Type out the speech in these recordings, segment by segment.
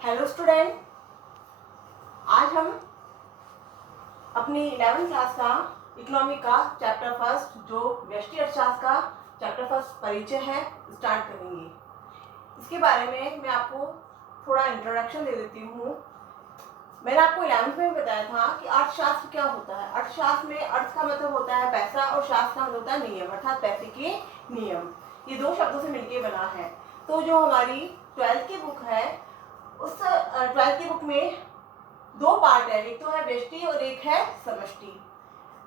Hello student, आज हम अपनी 11th क्लास का इकोनॉमी का चैप्टर फर्स्ट जो व्यष्टि अर्थशास्त्र का चैप्टर फर्स्ट परिचय है स्टार्ट करेंगे। इसके बारे में मैं आपको थोड़ा इंट्रोडक्शन दे देती हूँ। मैंने आपको 11th में बताया था कि अर्थशास्त्र क्या होता है। अर्थशास्त्र में अर्थ का मतलब होता है पैसा और शास्त्र का मतलब होता है नियम, अर्थात पैसे के नियम। ये दो शब्दों से मिलकर बना है। तो जो हमारी 12th की बुक है उस 12th की बुक में दो पार्ट है, एक तो है व्यष्टि और एक है समष्टि।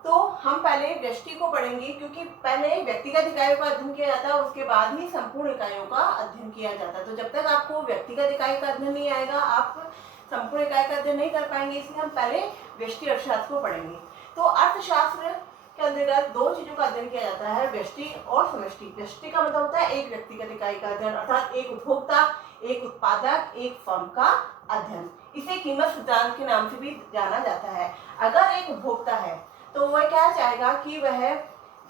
तो हम पहले व्यष्टि को पढ़ेंगे क्योंकि पहले व्यक्तिगत इकाइयों का अध्ययन किया जाता है, उसके बाद ही संपूर्ण इकाइयों का अध्ययन किया जाता है। तो जब तक आपको व्यक्तिगत इकाई का अध्ययन नहीं आएगा आप संपूर्ण इकाई का अध्ययन नहीं कर पाएंगे, इसलिए हम पहले व्यष्टि अर्थशास्त्र को पढ़ेंगे। तो अर्थशास्त्र के अंतर्गत दो चीजों का अध्ययन किया जाता है, व्यष्टि और समष्टि। व्यष्टि का मतलब होता है एक व्यक्तिगत इकाई का अध्ययन, अर्थात एक उपभोक्ता, एक उत्पादक, एक फर्म का अध्ययन। इसे कीमत सिद्धांत के नाम से भी जाना जाता है। अगर एक उपभोक्ता है तो वह क्या चाहेगा कि वह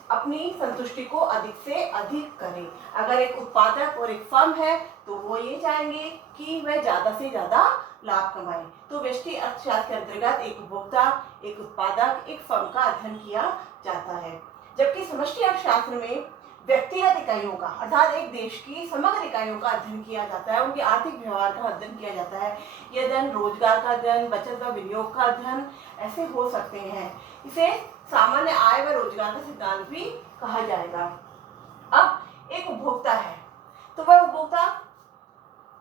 अपनी संतुष्टि को अधिक से अधिक करे। अगर एक उत्पादक और एक फर्म है तो वो ये चाहेंगे कि वह ज्यादा से ज्यादा लाभ कमाए। तो व्यष्टि अर्थशास्त्र के अंतर्गत एक उपभोक्ता, एक उत्पादक, एक फर्म का अध्ययन किया जाता है। जबकि समष्टि अर्थशास्त्र में व्यक्तिगत इकाइयों का अर्थात एक देश की समग्र इकाइयों का अध्ययन किया जाता है, उनके आर्थिक व्यवहार का अध्ययन किया जाता है। यह अध्ययन रोजगार का अध्ययन, बचत व विनियोग का अध्ययन ऐसे हो सकते हैं। इसे सामान्य आय व रोजगार का सिद्धांत भी कहा जाएगा। अब एक उपभोक्ता है तो वह उपभोक्ता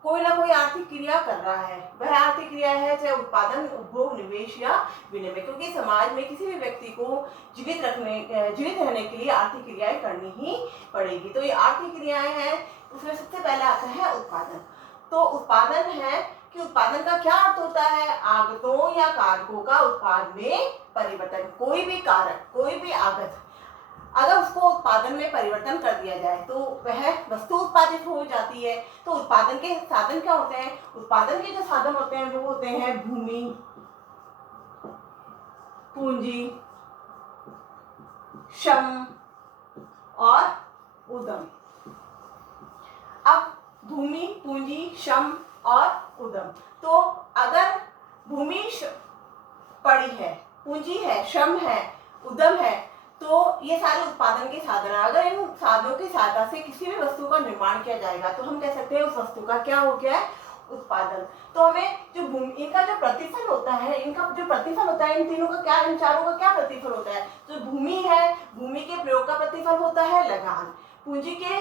कोई ना कोई आर्थिक क्रिया कर रहा है। वह आर्थिक क्रिया है चाहे उत्पादन, उपभोग, निवेश या विनिमय, क्योंकि समाज में किसी भी व्यक्ति को जीवित रहने के लिए आर्थिक क्रियाएं करनी ही पड़ेगी। तो ये आर्थिक क्रियाएं हैं, उसमें सबसे पहले आता है उत्पादन। तो उत्पादन है कि उत्पादन का क्या अर्थ होता है, आगतों या कारकों का उत्पाद में परिवर्तन। कोई भी कारक, कोई भी आगत अगर उसको उत्पादन में परिवर्तन कर दिया जाए तो वह वस्तु उत्पादित हो जाती है। तो उत्पादन के साधन क्या होते हैं? उत्पादन के जो साधन होते हैं वो होते हैं भूमि, पूंजी, श्रम और उद्यम। अब भूमि, पूंजी, श्रम और उद्यम। तो अगर भूमि पड़ी है, पूंजी है, श्रम है, उद्यम है, तो ये सारे उत्पादन के साधन है। अगर इन साधनों की सहायता से किसी भी वस्तु का निर्माण किया जाएगा तो हम कह सकते हैं उस वस्तु का क्या हो गया है, उत्पादन। तो हमें जो भूमि, इनका जो प्रतिफल होता है, इनका जो प्रतिफल होता है, इन तीनों का क्या, इन चारों का क्या प्रतिफल होता है? जो भूमि है, भूमि के प्रयोग का प्रतिफल होता है लगान, पूंजी के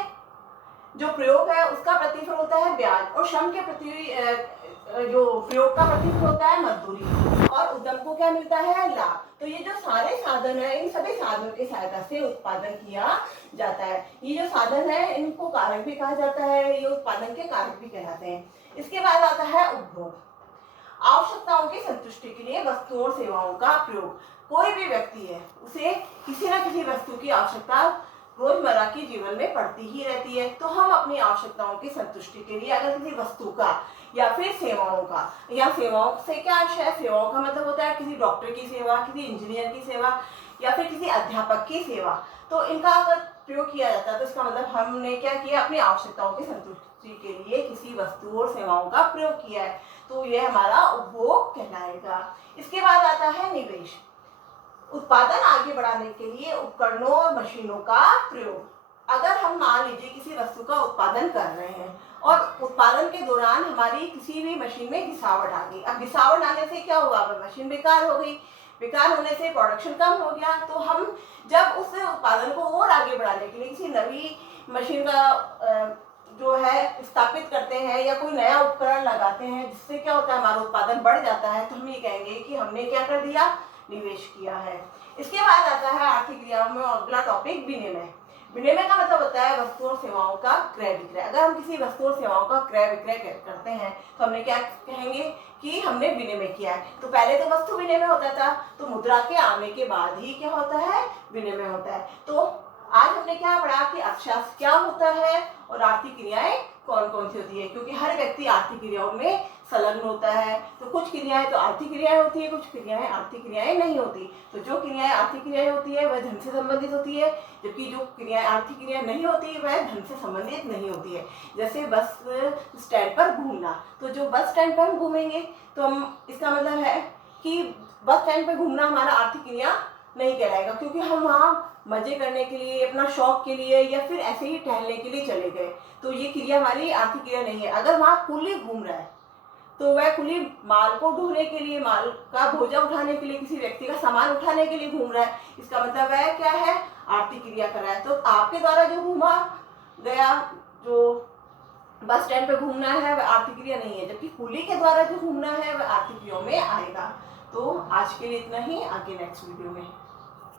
जो प्रयोग है उसका प्रतिफल होता है ब्याज, और श्रम के प्रति जो प्रयोग का प्रतिफल होता है मजदूरी, और उद्यम को क्या मिलता है, लाभ। तो ये जो सारे साधन है, इन सभी साधनों की सहायता से उत्पादन किया जाता है। ये जो साधन है इनको कारक भी कहा जाता है, ये उत्पादन के कारक भी कहलाते हैं। इसके बाद आता है उपभोग। आवश्यकताओं की संतुष्टि के लिए वस्तुओं और सेवाओं का प्रयोग। कोई भी व्यक्ति है उसे किसी न किसी वस्तु की आवश्यकता रोजमर्रा के जीवन में पड़ती ही रहती है। तो हम अपनी आवश्यकताओं की संतुष्टि के लिए अगर किसी वस्तु का या फिर सेवाओं का, या सेवाओं से क्या आशय है, सेवाओं का मतलब होता है किसी डॉक्टर की सेवा, किसी इंजीनियर की सेवा या फिर किसी अध्यापक की सेवा। तो इनका अगर प्रयोग किया जाता है तो इसका मतलब हमने क्या किया, अपनी आवश्यकताओं की संतुष्टि के लिए किसी वस्तु और सेवाओं का प्रयोग किया है। तो यह हमारा उपभोग कहलाएगा। इसके बाद आता है निवेश। उत्पादन आगे बढ़ाने के लिए उपकरणों और मशीनों का प्रयोग। अगर हम मान लीजिए किसी वस्तु का उत्पादन कर रहे हैं और उत्पादन के दौरान हमारी किसी भी मशीन में घिसावट आ गई। अब घिसावट आने से क्या हुआ, मशीन बेकार हो गई, बेकार होने से प्रोडक्शन कम हो गया। तो हम जब उस उत्पादन को और आगे बढ़ाने के लिए किसी नवी मशीन का जो है स्थापित करते हैं या कोई नया उपकरण लगाते हैं जिससे क्या होता है हमारा उत्पादन बढ़ जाता है, तो हम ये कहेंगे कि हमने क्या कर दिया, निवेश किया है। इसके बाद आता है आर्थिक क्रियाओं में अगला टॉपिक विनिमय। विनिमय का मतलब होता है वस्तुओं और सेवाओं का क्रय विक्रय। अगर हम किसी वस्तु और सेवाओं का क्रय विक्रय करते हैं तो हमने क्या कहेंगे कि हमने विनिमय किया है। तो पहले तो वस्तु विनिमय होता था, तो मुद्रा के आने के बाद ही क्या होता है, विनिमय होता है। तो आज हमने क्या पढ़ा कि अर्थशास्त्र क्या होता है और आर्थिक क्रियाएं कौन कौन सी होती है, क्योंकि हर व्यक्ति आर्थिक क्रियाओं में संलग्न होता है। तो कुछ क्रियाएं तो आर्थिक क्रियाएं होती है, कुछ क्रियाएं आर्थिक क्रियाएं नहीं होती। तो जो क्रियाएं आर्थिक क्रियाएं होती है वह धन से संबंधित होती है, जबकि जो क्रियाएं आर्थिक क्रिया नहीं होती वह धन से संबंधित नहीं होती है। जैसे बस स्टैंड पर घूमना, तो जो बस स्टैंड पर हम घूमेंगे तो हम, इसका मतलब है कि बस स्टैंड पर घूमना हमारा आर्थिक क्रिया नहीं कहलाएगा, क्योंकि हम वहाँ मजे करने के लिए, अपना शौक के लिए या फिर ऐसे ही टहलने के लिए चले गए, तो ये क्रिया हमारी आर्थिक क्रिया नहीं है। अगर वहाँ कुली घूम रहा है तो वह कुली माल को ढोने के लिए, माल का बोझा उठाने के लिए, किसी व्यक्ति का सामान उठाने के लिए घूम रहा है, इसका मतलब वह क्या है, आर्थिक क्रिया कर रहा है। तो आपके द्वारा जो घूमा गया, जो बस स्टैंड पे घूमना है, वह आर्थिक क्रिया नहीं है, जबकि कुली के द्वारा जो घूमना है वह आर्थिक क्रियाओं में आएगा। तो आज के लिए इतना ही, आगे नेक्स्ट वीडियो में